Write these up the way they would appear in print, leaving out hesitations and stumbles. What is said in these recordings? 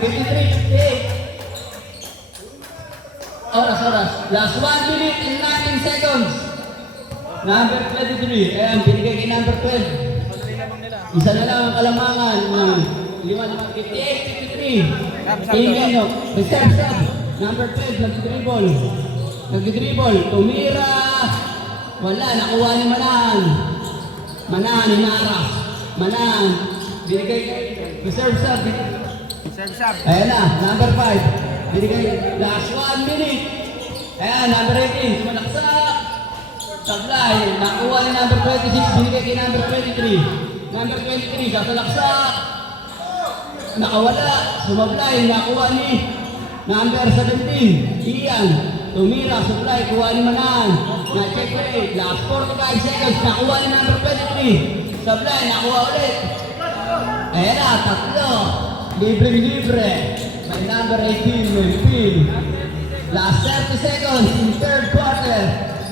58. Oras. Last 1 minute and 19 seconds. Number 23. Ayan, binigay kay number 12. Isa na lang ang kalamangan ng 58-53. Team Enok. Reserve sub. Number 12, nagdidribble. Tumira. Wala, nakuha ni Manan. Manan, inaras. Manan. Binigay kay reserve sub. Ayan na, number 5. Binigay last 1 minute. Ayan, number 18. Sumalaksak. Sablay. Nakuha ni number 26. Binigay kay number 23. Number 23, sasalaksak. Nakawala. Sumablay. Nakuha ni number 17. Ian. Tumira. Sublay. Kuha ni Manan. Na-check rate. Last 45 seconds. Nakuha ni number 23. Sablay. Nakuha ulit. Ayan na, tatlo. Libre. May number 18, Melvin. Last 30 seconds in third quarter.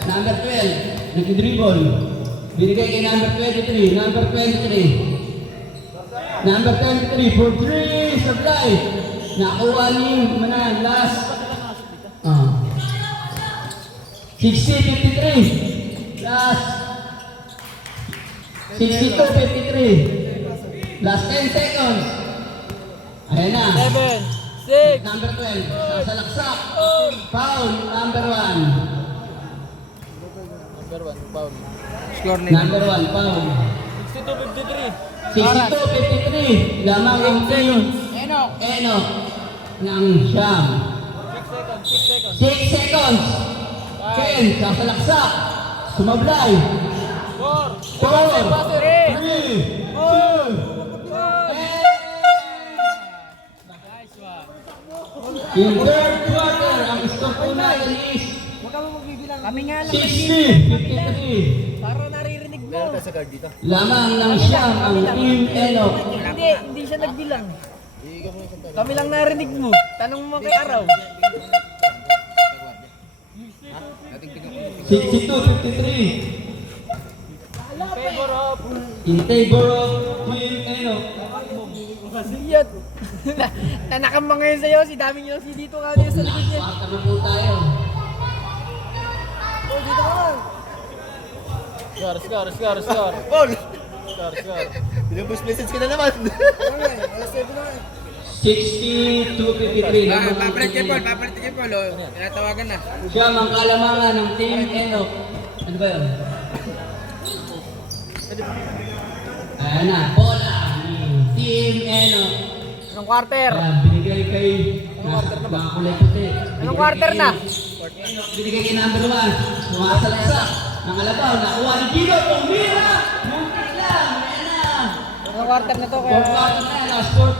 Number 12, nagdidribble. Binigay kay number 23, number 23. Number 23, for 3, Sablay. Nakuha ni Manan, last 60-53. Last 62-53. Last 10 seconds. Ayan na. 7, 6, Number 12. Sasalaksak. Foul. Number 1. number 1, foul. Number 1. Foul. 62-53. 62-53. Lamang ang team. Enok. Ng Siyam. 6 seconds. 6 seconds. Ken. Sasalaksak. Sumablay. 4, 4. 3. 2. In third quarter, ang score po natin is Kami nga lang 60-53. para naririnig mo. Lamang ng Siyam ang team Enok. Hindi siya nagbilang. Kami lang narinig mo. Tanong mo kay Araw. 62-53. In favor of team Enok. Yan. Nanakamba ngayon sa'yo. Si daming yung si dito ka niya sa likod niya. Baka na po tayo. Oh, dito ka lang. Score. Paul! Score. Binubus message ka na naman. 62-53. Papalit kay Paul. Oh. Tinatawagan na. Siyam ang kalamangan ng team Enok. Ano ba yun? Ayan na, bola ng team Enok. Anong quarter? Ayan, binigay kay nakakulay puti. Anong quarter na? Binigay kay number 1. Sumasalaksak. Nangalabaw, nakuha ni Gino. Tumira! Muntik lang. Ayan na. Anong quarter na to? Fourth quarter na yan. Last fourth.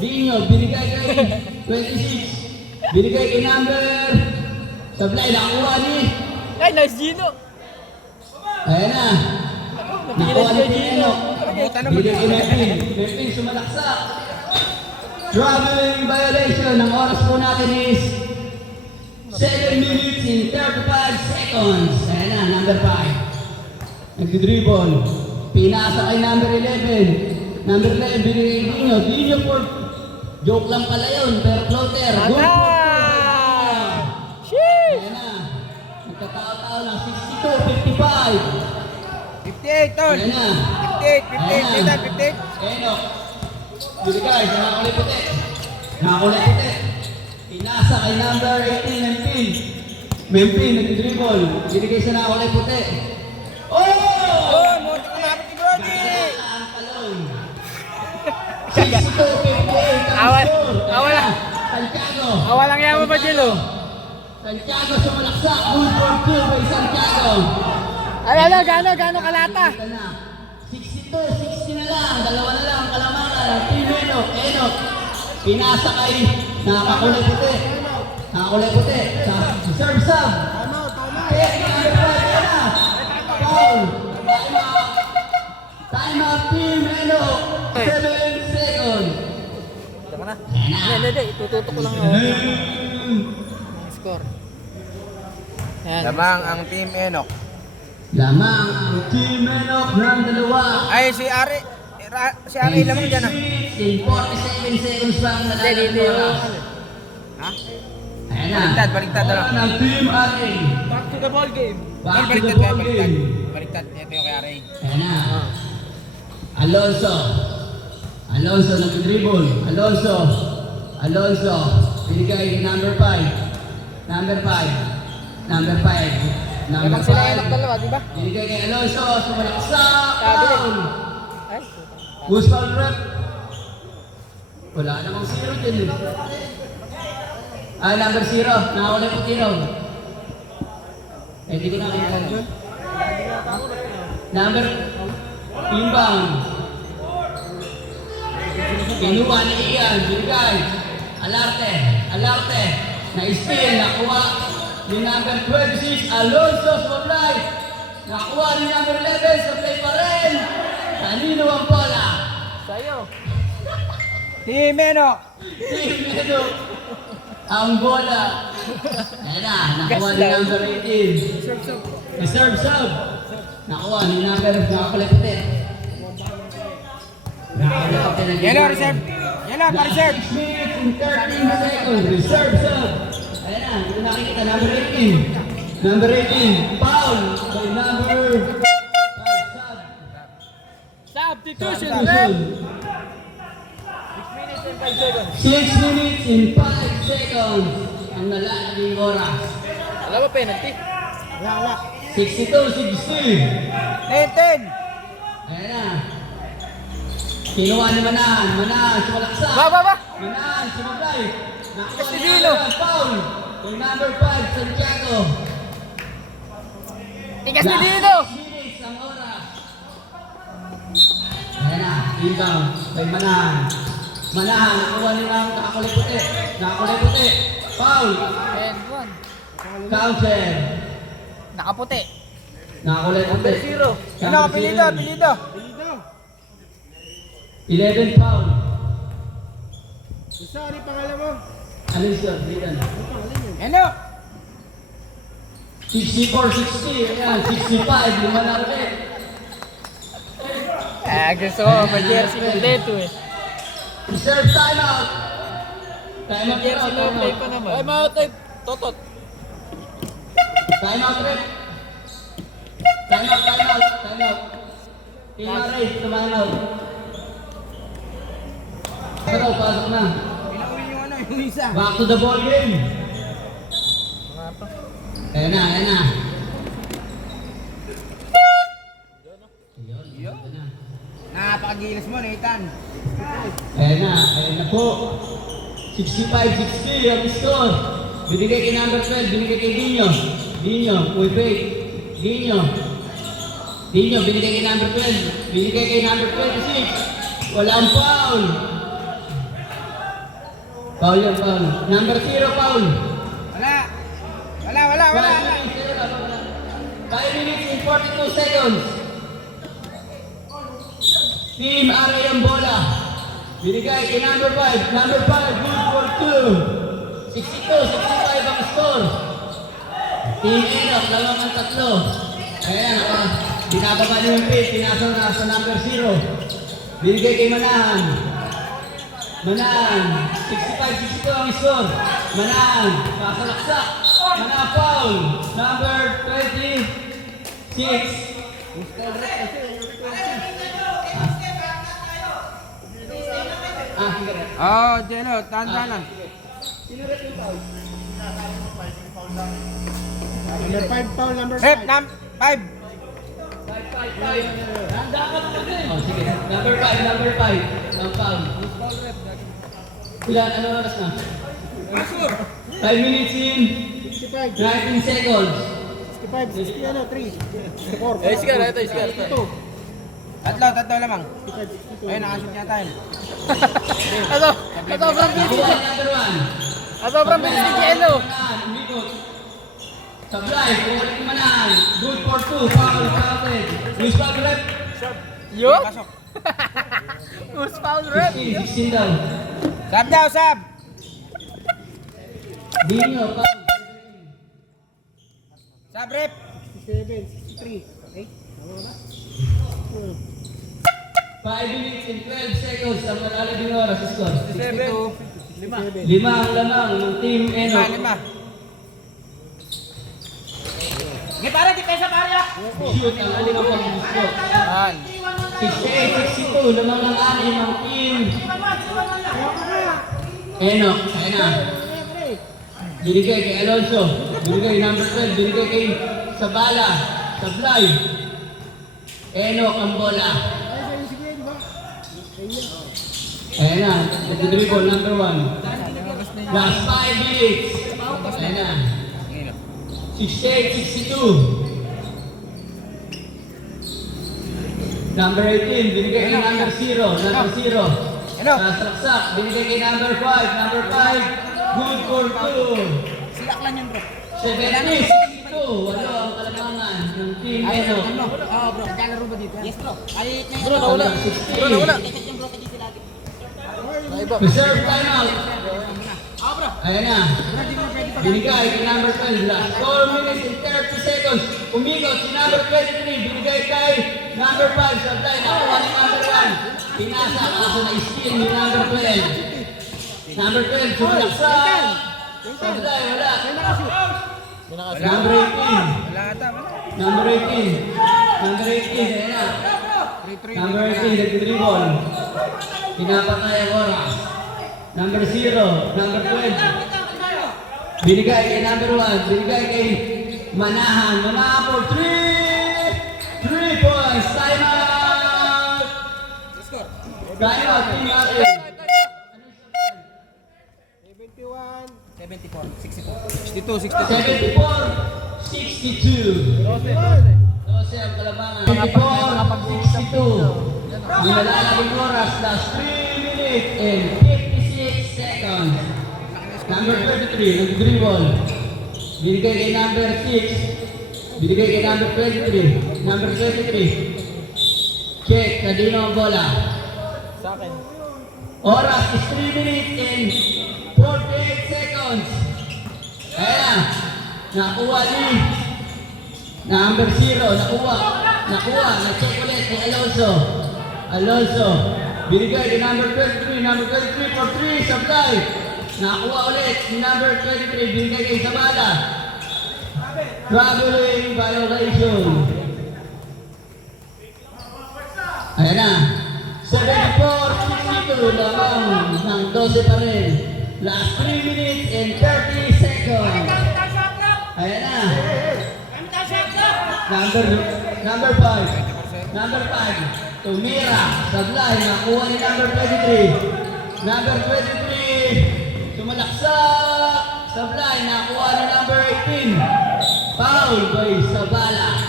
Dino, binigay kay 26. Binigay kay number. Sablay, nakuha ni. Ay, nice Gino! Ayan na. Nakuha ni Pino. Binigay kay Melvin. Melvin, sumalaksak. Traveling violation. Ang oras po natin is 7 minutes and 35 seconds. Ayan na, number 5. Nagdidribble. Pinasa kay number 11. Number 11, binigay kay Dino. Dino for joke lang pala yun, pero floater. Good. Sheesh! Ayan na. Nagkatao-tao lang. 62-55. 58, Tol. Ayan na. 58. Enok. Binigay sa nakakulay puti. Nakakulay puti. Pinasa kay number 18, Mempin. Mempin, nag-dribble. Binigay sa nakakulay puti. Oh! Oh, muntik na napit ni Brody. Ang talon. 62-58 ang Awal. score. Awal. Ayan na. Santiago. Walang yaman pa, Jelo. Santiago sumalaksak. Good for 2 by Santiago. Ano, gano kalata? Ito na. 62, 60 na lang. Dalawa na lang ang kalamangan. Team Enok. Pinasa kay nakakulay puti. Nakakulay puti. Sa serve sub. Kaya number 5 na. Foul. Time out Team Enok. 7 seconds. Ito ka na. Hindi. Itututok ko lang ako. Score. Yan. Lamang ang Team Enok. Lamang ang Team Enok ng dalawa. Ay, si Ari lamang dyan ah. in 47 seconds lang na Dito yung oras. Ha? Ayan na. Baliktad, Bola ng Team RA. Back to the ball game. Back to the Baliktad, ball baliktad. game. Baliktad, ito yung kay Aray. Ayan na. Alonso. Alonso nag-dribble. Alonso. Alonso. Binigay number 5. Number 5. Number 5. Number Lamang sila yung 5. dalawa, di ba? Binigay kay Alonso. Sumalaksak. Sabi rin. Foul. Ay, Who's foul rep? Wala namang zero din. Ah, number 0. Nakawala po zero. Eh, di ko nakita yun. Number inbound. Kinuha ni Ian. Binigay. Alarte. Alarte. Na-steal. Nakuha ni number 26. Alonso supply. Nakuha ni number 11. Supply pa rin. Kanino ang bola? sa'yo. Team Enok! Ito ang bola. Ayan na, nakuha ni number 18. Reserve sub. Nakuha ni number nakakuliputin. Nakakuliputin. Yellow, reserve! Yellow, pa-reserve! 6 minutes and 13 seconds. Reserve sub. Ayan na, ito nakikita number 18. Number 18, foul by number 5 sub. Substitution, Substitution. ref! 6 minutes and 5 seconds. 6 minutes and 5 seconds ang nalaging oras. Wala ba penalty? 62-60. 10-10! Ayan na. Kinuha ni Manan. Manan, sumalaksa. Ba! Manan, sumablay. Nakuha ni Castillo. Manan, foul. Yung number 5, Santiago. Tigas na dito! 6 minutes ang oras. Ayan na, inbound. Kay Manan. Manan, nakuha ni Manan, nakakulay puti. Nakakulay puti. Foul. And 1. Counter. Nakaputi. Nakakulay puti. Zero. Ano, apelido, apelido! 11 foul. Sorry, pangalan mo. Alin siya? Bilan. Enok! 64-60. Ayan, 65. Lima na ulit. Gusto ko, pa-jersey kompleto eh. Reserve timeout. Timeout Jersey no play pa naman. Ay, mga type. Totot. Timeout rep. Timeout. Tingnan timeout. Pero pasok na. Pinauwi yung ano, yung isa. Back to the ball game. Ayan na. Ayan na. Napakagilas mo, Nathan. Ayan na po. 65-60 ang score. Binigay kay number 12, binigay kay Dino. Wait. Dino, binigay kay number 12, binigay kay number 26. Walang foul. Foul. Number 0, foul. Wala. 5 minutes and 42 seconds. Team RA ang bola. Binigay kay number 5. Number 5, good for 2. 62-65 ang score. Team Enok, lamang ang tatlo. Ayan, binababa niyo yung pit. Pinasok na sa number 0. Binigay kay Manan. 65-62 ang score. Manan, kasalaksak. Manan, foul. Number 26. Sige. Oh, Jello, tanda lang. Number 5 foul, number 5. Rep, 5. Oh, sige. Number 5. Ang foul. Ilan? Ano oras na? 5 minutes in 65, 19 seconds. 65, 60, ano, 3, 4, Eh, sige, ito. 2, Tatlo lamang. 65, 62. Ayun, nakashoot niya tayo. Sobrang busy. Nakuha ni number 1. Sobrang busy ni Jello. Umikot. Sablay, kukulit ni Manan. Good for 2. Foul, counted. Use foul rep. Yo? Pasok. Who's foul rep? 16 daw. Sab daw, sab! Dino, foul. Sab, rep! 67, 63, okay? Tama ba? 5 minutes and 12 seconds ang malalaging oras. Score. 62. 5. 5 ang lamang ng Team Enoch. 5. Sige pare, di pesa pare ah. Shoot ang alimang pag-score. Yan. 68-62, lamang ng 6 ng Team Enoch. Ayan na. Binigay kay Alonso. Binigay number 12. Binigay kay Sabala. Sablay. Enoch ang bola. Ayan na. Nag-dribble number 1. Last 5 minutes. Ayan na. 68-62. Number 18, binigay kay number 0. Number 0. Enoch. Saksak, binigay kay number 5. Number 5. Good for 2. Silak lang yan bro. 70-62. Walo ang kalamangan ng Team Enoch. Oo bro, naglalaro ba dito? Yes bro. Ay, Bro, nawala. Bro, nawala. Reserve timeout. Ayan na. Binigay kay number 12. Last 4 minutes and 30 seconds. Umikot si number 23. Binigay kay number 5. Sabay, nakuha ni number 1. Pinasa, kaso na-steal ni number 12. Number 12, sumalaksak. Sabay, wala. Number 18. Wala ata, wala. Number 18. Number 18, ayan na. Number 18, nag-dribble. Pinapatay ang oras. Number 0, number 12. Binigay kay number 1, binigay kay Manahan. Manahan for 3! 3 points! Time out! Time out, Team Atin. 71. 62. 74-62. 12 ang kalabangan. 74-62. Ang nalalaging oras, last 3 minutes and 56 seconds. Number 33, nag-dribble. Binigay kay number 6. Binigay kay number 23. Number 23. Check, kadino ang bola. Sa akin. Oras is 3 minutes and 48 seconds. Ayan na. Nakuha ni number 0. Nakuha. Na-check ulit kay Alonso. Alonso. Binigay kay number 23. Number 23 for 3. Supply. Nakuha ulit ni number 23. Binigay kay Sabala. Traveling violation. Ayan na. 74-62 lamang ng 12 pa rin. Last 3 minutes and 30 seconds. Ayan na. Number 5. Number 5. Tumira. Sablay. Nakuha ni number 23. Number 23. Sumalaksak. Sablay. Nakuha ni number 18. Foul by Sabala.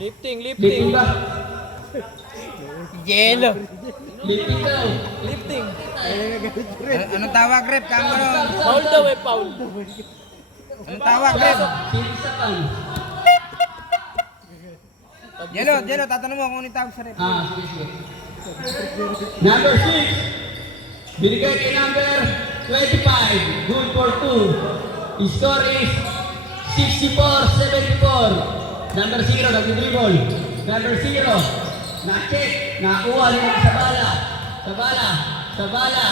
Lifting. Lifting ba? Yelo. Lifting daw. Lifting. Anong tawag, rep? Kamo. Foul daw eh, foul. Anong tawag, rep? Sinisapan. Jelo, tatanong mo kung anong tawag sa rep. Sige. Number 6. Binigay kay number 25. Good for 2. The score is 64-74. Number 0, nag-dribble. Number 0. Na-check. Nakuha ni Sabala.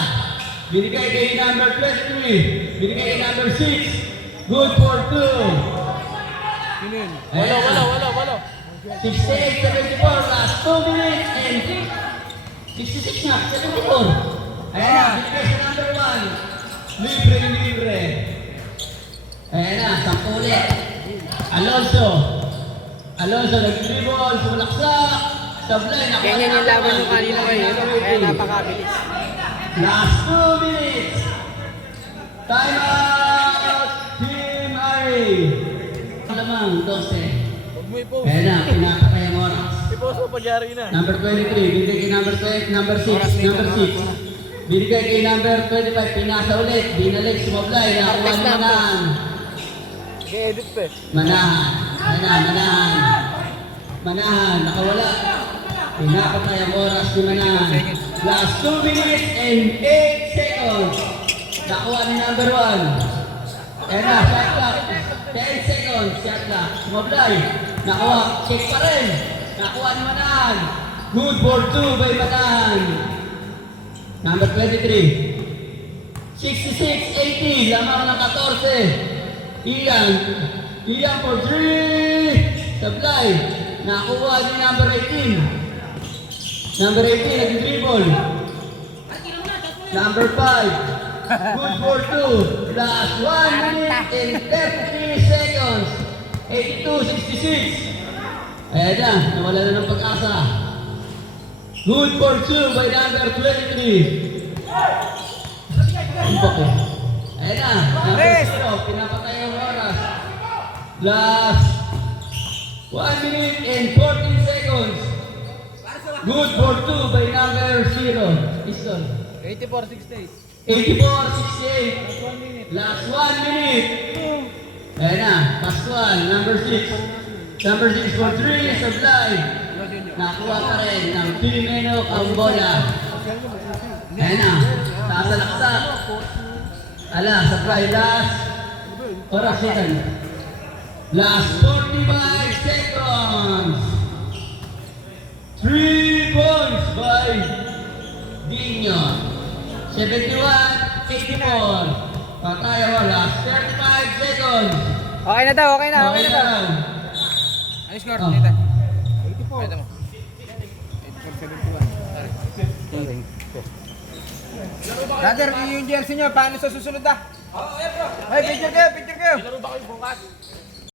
Binigay kay number 23. Binigay kay number 6. Good for 2. Wala. 68-74, last 2 minutes and 66 na, 74. Ayan na, binigay sa number 1. Libre. Ayan na, 10 ulit. Alonso, nag-dribble, sumalaksak. Sablay, nakuha Ganyan yung na laban nyo kanina kayo. Kaya napakabilis. Last 2 minutes. Time out, Team Ari. Lamang, 12. Huwag mo i-post. Ayan na, pinapatay ang oras. I-post mo pag yari na. Number 23, binigay kay number 6. Number 6. Binigay kay number 25, pinasa ulit. Binalik, sumablay, nakuha ni Manahan. G-edit pa eh. Manahan, nakawala. Pinapatay ang oras ni Manahan. Last 2 minutes and 8 seconds. Nakuha ni number 1. Ayan na, shot clock. 10 seconds, shot clock. Sumablay. Nakuha, check pa rin. Nakuha ni Manahan. Good for 2 by Matan. Number 23. 66-80, lamang ng 14. Ian for 3. Supply. Nakuha ni number 18. Number 18, nag-dribble. Number 5. Good for 2. Last 1 minute and 33 seconds. 82-66. Ayan na, nawala na ng pag-asa. Good for 2 by number 23. Impok eh. Ayan na, number 0, pinapatay ang oras. Last 1 minute and 14 seconds. Good for 2 by number 0. Pistol. 84-68. 84-68. Last 1 minute. Ayan na, Pascual, number 6. Number 6 for 3, Supply. Nakuha pa rin ng Pilimeno Cambola. Ayan na, sasalaksak. Ala, Supply, last. Oras second. Last 45 seconds. 3 points by Dinion. 71-84. Patay ako, last 35 seconds. Okay na daw, okay na daw. Ano score? Oh. Dito. 84. Ito mo. 84-71. Brother, yung jersey nyo, paano sa susunod ah? Ay, picture kayo, picture kayo. Laro ba kayo bukas?